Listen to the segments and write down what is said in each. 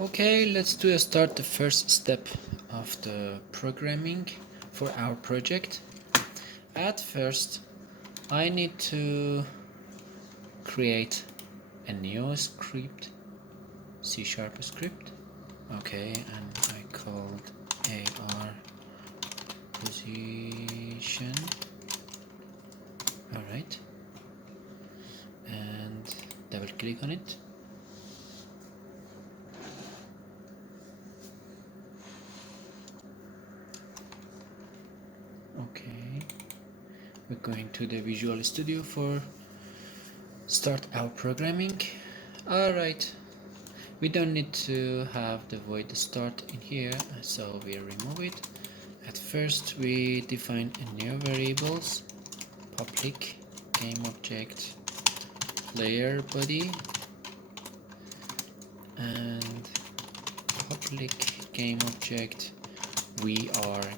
Okay, let's start the first step of the programming for our project. At first, I need to create a new script, C# script. Okay, and I called AR position. Alright, and double click on it. Okay, we're going to the Visual Studio for start our programming. Alright, we don't need to have the void start in here, so we remove it. At first we define a new variables, public game object player body and public game object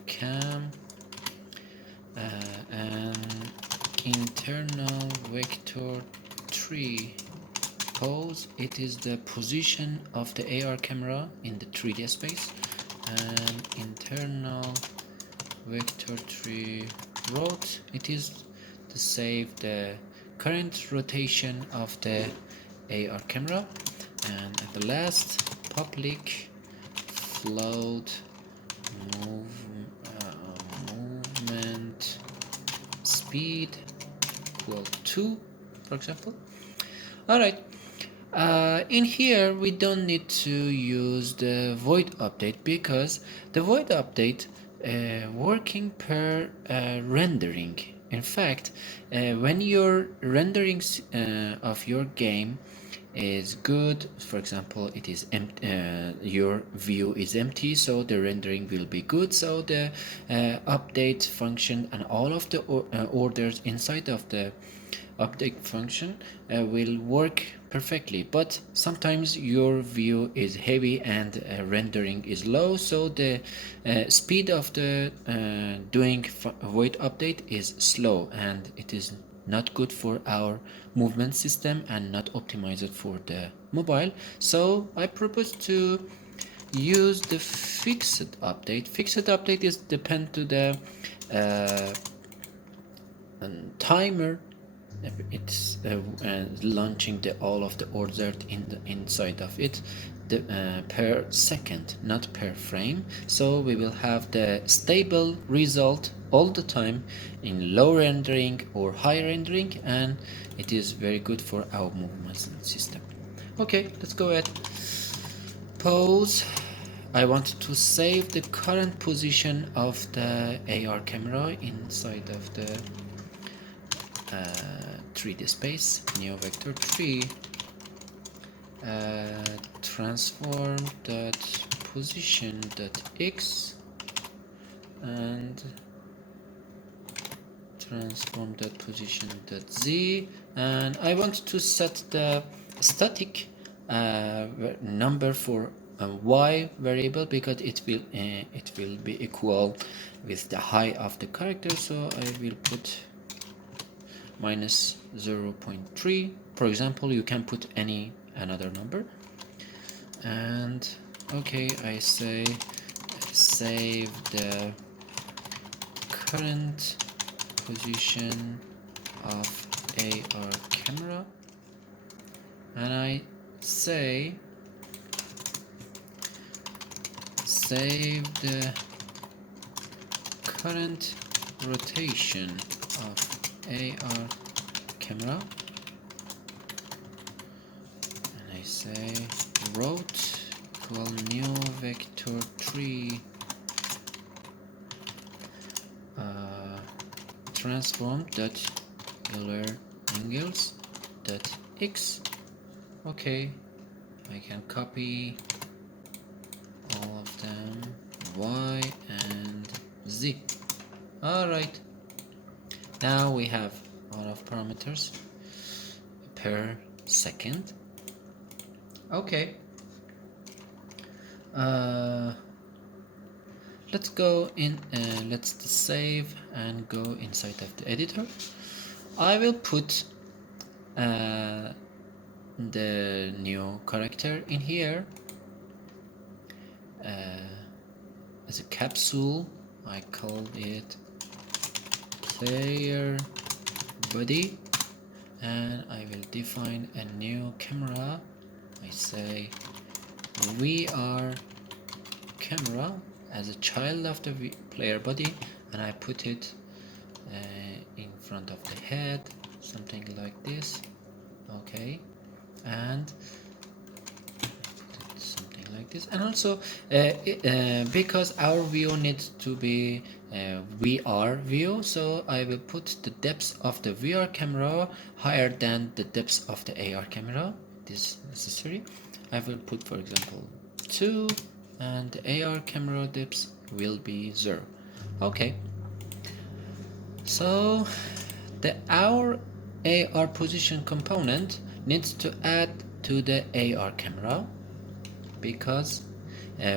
cam and internal vector 3 pose. It is the position of the AR camera in the 3D space, and internal vector 3 rot. It is to save the current rotation of the AR camera, and at the last public float movement speed equal to, for example. Alright, in here we don't need to use the void update because the void update working per rendering. In fact, when your renderings of your game is good, for example it is your view is empty, so the rendering will be good, so the update function and all of the orders inside of the update function will work perfectly. But sometimes your view is heavy and rendering is low, so the speed of the doing void update is slow, and it is not good for our movement system and not optimized for the mobile. So I propose to use the fixed update. Fixed update is depend to the timer. It's launching all of the orders inside of it per second, not per frame. So we will have the stable result all the time in low rendering or high rendering, and it is very good for our movement system. Okay, let's go ahead. Pose. I want to save the current position of the AR camera inside of the 3D space. New vector 3 transform that position that x and transform that position that z, and I want to set the static number for y variable because it will be equal with the height of the character, so I will put minus 0.3. For example, you can put another number. And okay, I say save the current position of AR camera, and I say save the current rotation of AR camera, and I say rot equal new vector 3 transform dot Euler angles dot x. Okay, I can copy all of them, y and z. Alright, now we have a lot of parameters per second. Okay, let's go in, let's save and go inside of the editor. I will put the new character in here, as a capsule. I called it player body, and I will define a new camera. I say VR camera as a child of the player body, and I put it in front of the head, something like this. Okay, and something like this. And also because our view needs to be VR view, so I will put the depth of the VR camera higher than the depth of the AR camera. This is necessary. I will put, for example, 2, and the AR camera depth will be 0. Okay, so the our AR position component needs to add to the AR camera, because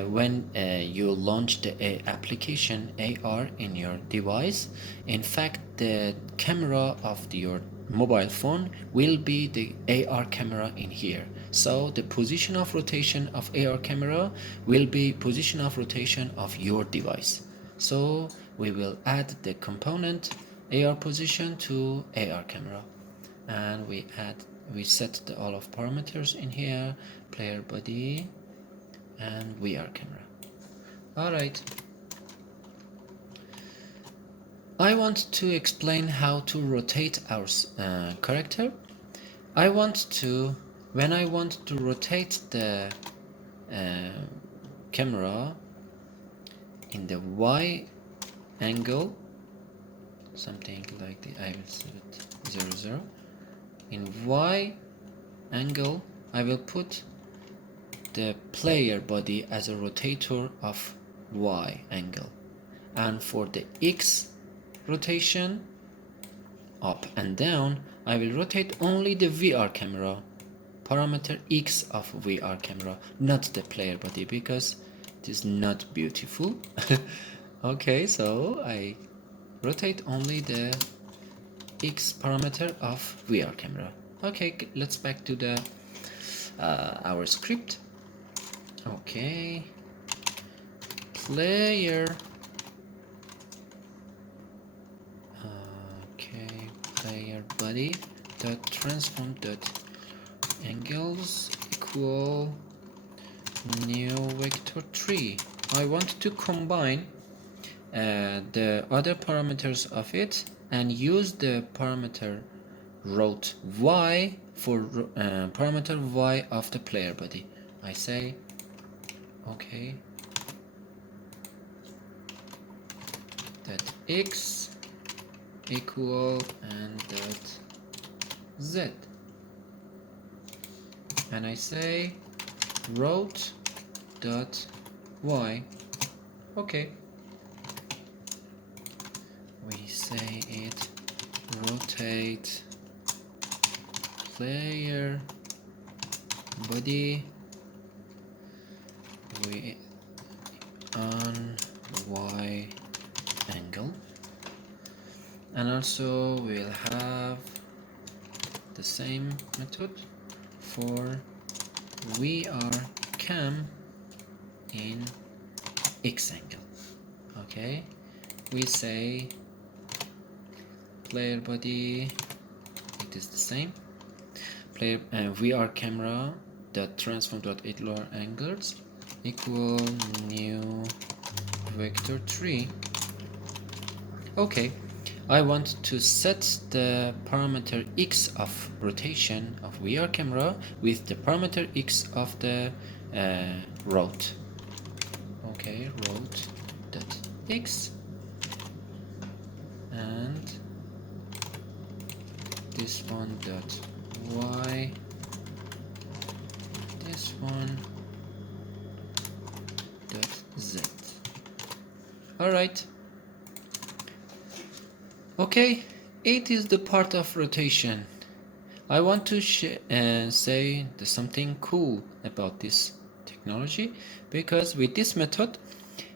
when you launch the application AR in your device, in fact the camera of your mobile phone will be the AR camera in here. So the position of rotation of AR camera will be position of rotation of your device. So we will add the component AR position to AR camera, and we set all of parameters in here, player body and VR camera. Alright, I want to explain how to rotate our character. When I want to rotate the camera in the Y angle, something like the, I will set it 0, 0. In Y angle, I will put the player body as a rotator of Y angle, and for the X rotation, up and down, I will rotate only the VR camera, parameter X of VR camera, not the player body, because it is not beautiful. Okay, so I rotate only the X parameter of VR camera. Okay, let's back to the our script. Okay, player body dot transform dot angles equal new vector 3. I want to combine the other parameters of it and use the parameter route y for parameter y of the player body. I say okay, that x equal and that z, and I say route dot y. Okay, we say it rotate player body on y angle, and also we'll have the same method for VR cam in X angle. Okay, we say player body, it is the same, player VR camera dot transform dot lower angles equal new vector 3. Okay, I want to set the parameter X of rotation of VR camera with the parameter X of the route. Okay, route dot X, and this one dot Y, this one dot Z. Alright, okay, it is the part of rotation. I want to say something cool about this technology, because with this method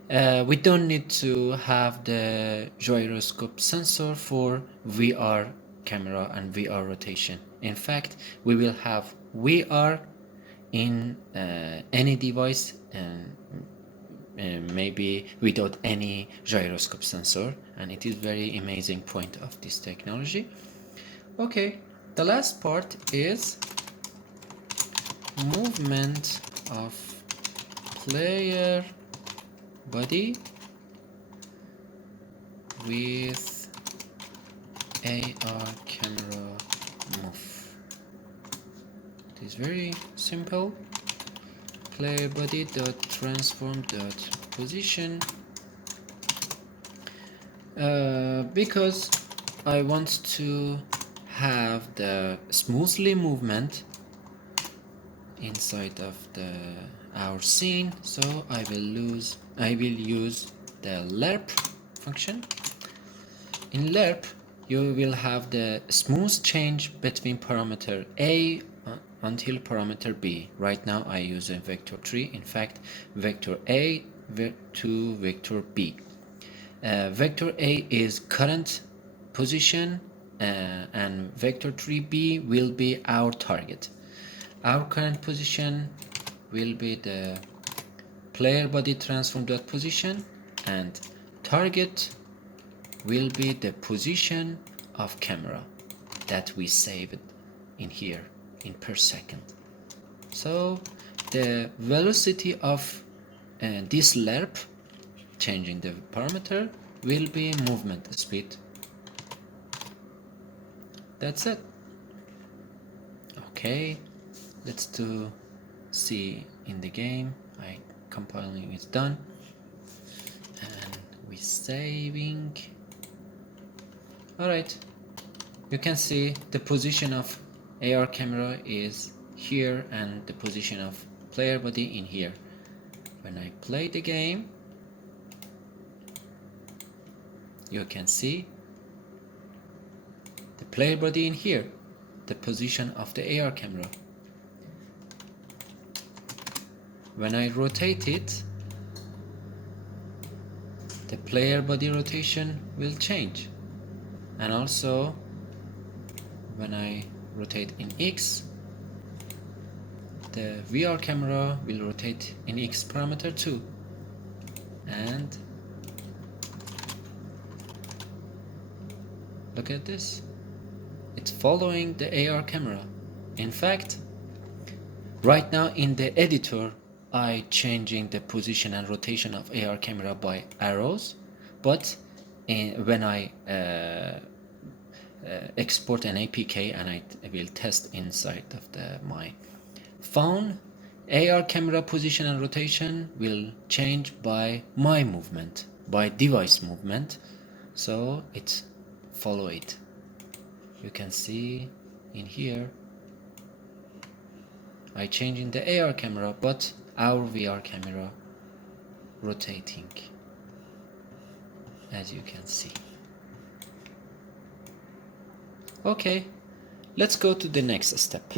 we don't need to have the gyroscope sensor for VR camera and VR rotation. In fact, we will have VR in any device maybe without any gyroscope sensor, and it is very amazing point of this technology. Okay, the last part is movement of player body with AR camera move. It is very simple. Player body dot transform dot position, because I want to have the smoothly movement inside of our scene, so I will use the Lerp function. In Lerp, you will have the smooth change between parameter A until parameter B. Right now I use a vector 3, in fact vector A to vector B. Vector A is current position, and vector 3B will be our target. Our current position will be the player body transform dot position, and target will be the position of camera that we saved in here in per second. So the velocity of this Lerp, changing the parameter, will be movement speed. That's it. Okay, let's see in the game. Compiling is done, and we're saving. Alright, you can see the position of AR camera is here and the position of player body in here. When I play the game, you can see the player body in here, the position of the AR camera. When I rotate it, the player body rotation will change, and also when I rotate in X, the VR camera will rotate in X parameter too, and look at this, it's following the AR camera. In fact, right now in the editor I changing the position and rotation of AR camera by arrows, but when I export an APK and I will test inside of my phone, AR camera position and rotation will change by my movement, by device movement, so it follow it. You can see in here I changing the AR camera, but our VR camera rotating, as you can see. Okay, let's go to the next step.